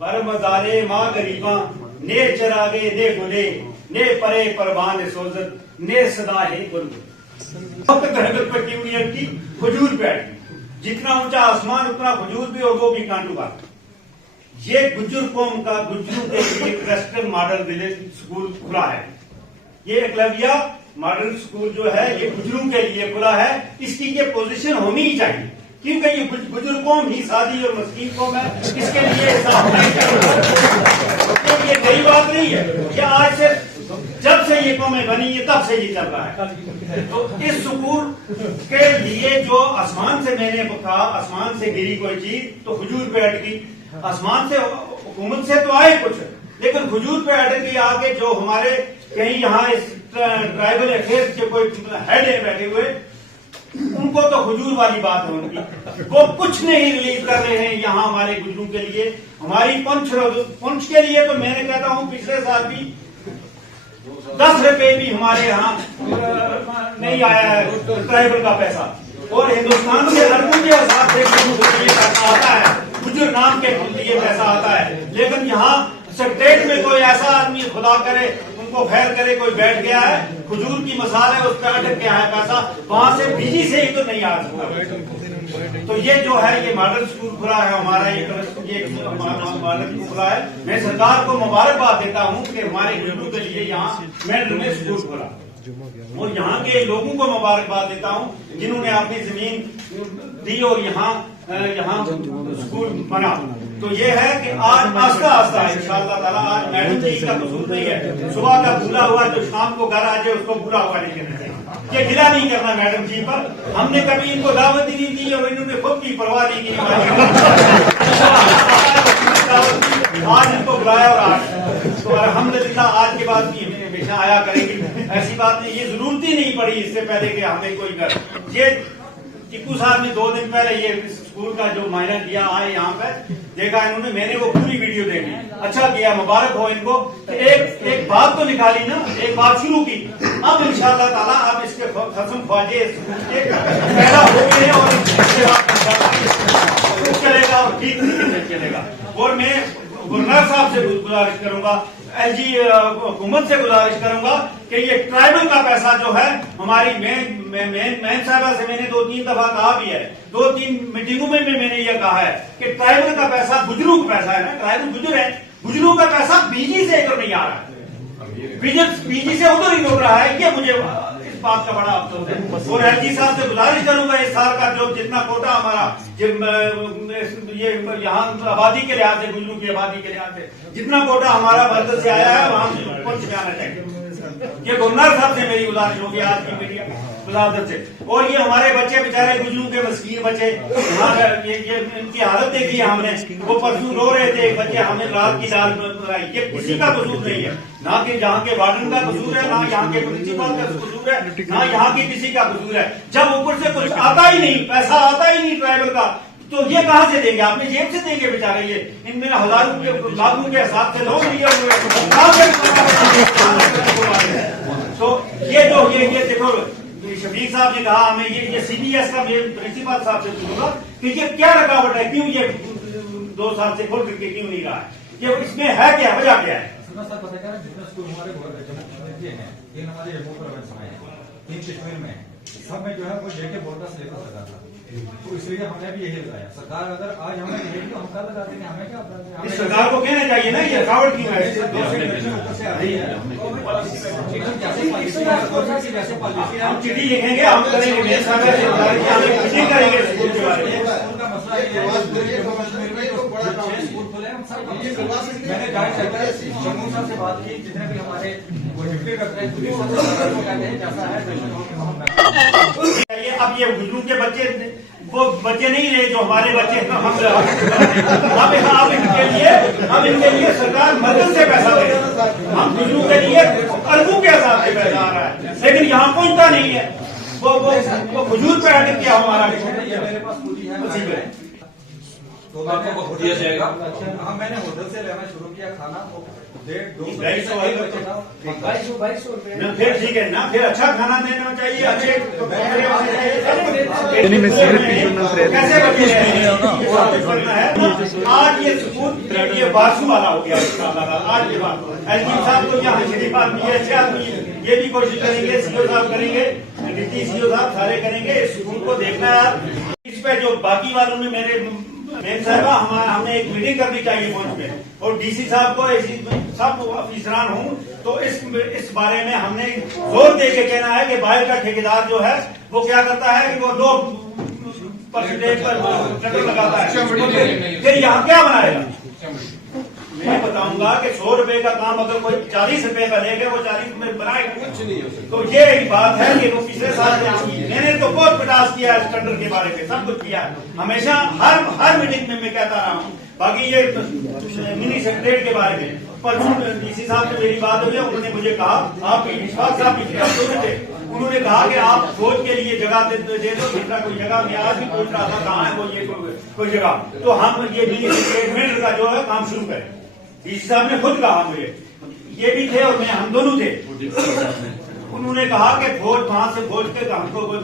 पर मजारे माँ गरीबा ने चरागे ने गुले ने परे परवान सोजत ने सदा है गुलगुल की खजूर पेड़ जितना ऊंचा आसमान उतना खजूर भी और वो भी कांटू का। ये गुज्जर कौम का गुज्जरों के लिए क्लस्टर मॉडल विलेज स्कूल खुला है। ये एकलव्या मॉडल स्कूल जो है ये गुज्जरों के लिए खुला है। इसकी ये पोजीशन होनी ही चाहिए क्योंकि ये गुज्जर कौम ही सादी और मस्कीन कौम है। इसके लिए ये नई बात नहीं है। ये आज से जब से ये कौमें बनी है तब से ये चल रहा है। तो इस स्कूल के लिए जो आसमान से मैंने कहा आसमान से गिरी कोई चीज तो खजूर पे अटकी। आसमान से हुकूमत से तो आए कुछ लेकिन खजूर पे अटकी आगे जो हमारे कहीं यहाँ इस ट्राइबल अफेयर्स के कोई हेड है बैठे हुए उनको तो खजूर वाली बात है उनकी। वो कुछ नहीं रिलीज कर रहे हैं यहाँ हमारे गुजरों के लिए। हमारी पुंछ के लिए तो मैंने कहता हूँ पिछले साल भी 10 रुपए भी हमारे यहाँ नहीं आया है ट्राइबल का पैसा। और हिंदुस्तान के अरबों के हिसाब से पैसा आता है गुजर नाम के लिए पैसा आता है। लेकिन यहाँ स्टेट में कोई ऐसा आदमी खुदा करे उनको खैर करे कोई बैठ गया है खजूर की मसाल है उस पर अटक गया है पैसा वहां से बीजी से ही तो नहीं आ सकता। तो ये जो है ये मॉडल स्कूल खुला है हमारा ये मॉडल स्कूल खुला है। मैं सरकार को मुबारकबाद देता हूँ कि हमारे गुजरों के लिए यहाँ मेडल में स्कूल खुला और यहाँ के लोगों को मुबारकबाद देता हूँ जिन्होंने अपनी जमीन दी और यहाँ स्कूल बना। तो ये है कि आज आस्ता आस्ता इंशाअल्लाह ताला आज मैडम जी का कसूर नहीं है। सुबह का भूला हुआ जो शाम को घर आ जाए उसको भूला हुआ नहीं कहना चाहिए। ये गिला नहीं करना मैडम जी पर। हमने कभी इनको दावत ही नहीं दी और इन्होंने खुद की परवाह नहीं की। आज इनको बुलाया और आज तो अल्हम्दुलिल्लाह आज के बाद भी हमेशा आया करेंगे। ऐसी बात नहीं ये जरूरत ही नहीं पड़ी इससे पहले कि हमें कोई कर। ये टिप्पू साहब ने 2 दिन पहले ये स्कूल का जो मायना दिया आए यहाँ पे देखा इन्होंने मैंने वो पूरी वीडियो देखी। अच्छा किया मुबारक हो इनको। तो एक बात तो निकाली ना एक बात शुरू की। अब इंशाअल्लाह ताला अब इसके खत्म ख्वाजे पैदा हो गए और चलेगा और ठीक तरीके से चलेगा। और मैं गवर्नर साहब से गुजारिश करूंगा एलजी हुकूमत से गुजारिश करूंगा कि ये ट्राइबल का पैसा जो है हमारी मैन साहबा से मैंने 2-3 दफा कहा भी है 2-3 मीटिंगों में भी मैंने ये कहा है कि ट्राइबल का पैसा गुजरों का पैसा है ना ट्राइबल गुजर है गुजरों का पैसा बीजी से इधर नहीं आ रहा है बीजी से उधर ही रोक रहा है। ये मुझे इस बात का बड़ा अफसोस है। और एलजी साहब से गुजारिश करूंगा इस साल का जो जितना कोटा हमारा ये यहाँ आबादी के लिहाज से गुजरों की आबादी के लिहाज से जितना कोटा हमारा बदल से आया है वहां से कुछ में आना चाहिए। ये गवर्नर साहब से मेरी गुजारिश होगी आज की मीडिया गुजारिश से। और ये हमारे बच्चे बेचारे गुजरों के मस्कीन बच्चे ये इनकी हालत देखी है हमने। वो परसों रो रहे थे बच्चे हमें रात की दाल बनाई। ये किसी का कसूर नहीं है ना कि यहाँ के वार्डन का कसूर है ना यहाँ के प्रिंसिपल का कसूर है ना यहाँ के किसी का कसूर है। जब ऊपर से कुछ आता ही नहीं पैसा आता ही नहीं ट्राइबल का तो ये कहां से देंगे अपने जेब से देंगे बेचारे। ये इनमें हजारों के लाखों के हिसाब से लोग लिए हुए तो ये जो ये देखो शफीक साहब ने कहा हमें ये CBS का प्रिंसिपल साहब से पूछूंगा कि ये क्या रकावट है क्यों ये 2 साल से खोल करके क्यों नहीं रहा है ये इसमें है क्या वजह क्या है। हमारे जम्मू प्रोविंस में 3 कश्मीर में सब में जो है वो जेके बोर्ड का सिलेबस लगा था तो इसलिए हमने भी यही लगाया। सरकार अगर आज हमें नहीं तो हम कल लगा देंगे हमें क्या सरकार को कहना चाहिए ना ये रकावट क्यों है हम चिट्ठी लिखेंगे हम करेंगे करेंगे स्कूल के बारे में उनका मसला स्कूल खुले हम सब मैंने जम्मू साहब से बात की जितने भी हमारे वो ड्यूटी करते हैं जैसा है अब ये गुजरों के बच्चे वो बच्चे नहीं रहे जो हमारे बच्चे अब इनके लिए सरकार मदद से पैसा दे। हम गुजरों के लिए अरबों के हिसाब से पैसा आ रहा है लेकिन यहाँ पहुंचता नहीं है। वो खजूर पे अटक गया हमारा। मेरे पास पूरी है तो आपको वक्त दिया जाएगा। हाँ, मैंने होटल से लेना शुरू किया खाना, तो 150-200 ₹2200 ना फिर ठीक है ना, फिर अच्छा खाना देना चाहिए, अच्छे कैसे बचे करना है। आज ये सुकून ये बासु वाला हो गया आज के बाद। एलजी साहब तो यहाँ शरीफ आदमी है, अच्छे आदमी है, ये भी कोशिश करेंगे, सीओ साहब करेंगे, डिप्टी सीओ साहब सारे करेंगे। इस सुकून को देखना है। इस पे जो बाकी वालों ने मेरे मेम साहबा हमें एक मीटिंग करनी चाहिए पहुंच पे, और डीसी साहब को सब अफिसरान हूँ, तो इस बारे में हमने जोर दे के कहना है कि बाहर का ठेकेदार जो है वो क्या करता है कि वो 2% पर शटर लगाता है, फिर यहाँ क्या बनाएगा। मैं बताऊंगा कि 100 रुपए का काम अगर कोई 40 रुपए का लेगा, वो 40 में बनाएगा कुछ नहीं हो सकता। तो ये एक बात है कि वो पिछले साल मैंने तो बहुत प्रयास किया इस टेंडर के बारे में, सब कुछ किया हमेशा, हर मीटिंग में मैं कहता रहा हूँ। बाकी ये मिनी सेक्रेटरी के बारे में पर डीसी साहब से मेरी बात हुई, उन्होंने मुझे कहा, आप विश्वास साहब थे, उन्होंने कहा कि आप फौज के लिए जगह दे दो, दूसरा कोई जगह। मैं आज भी पूछ रहा था कहाँ है वो ये कोई जगह, तो हम ये मिनी सेक्रेटरी का जो है काम शुरू करें। डीसी साहब ने खुद कहा मुझे, ये भी थे और मैं, हम दोनों थे। उन्होंने कहा कि फौज वहां से फौज के हमको कोई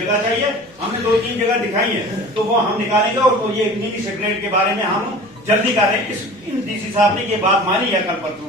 जगह चाहिए, हमने 2-3 जगह दिखाई है, तो वो हम निकालेंगे। और ये मिनी सेक्रेटरी के बारे में हम जल्दी कर रहे हैं। इन डीसी साहब ने ये बात मानी है कल परसों।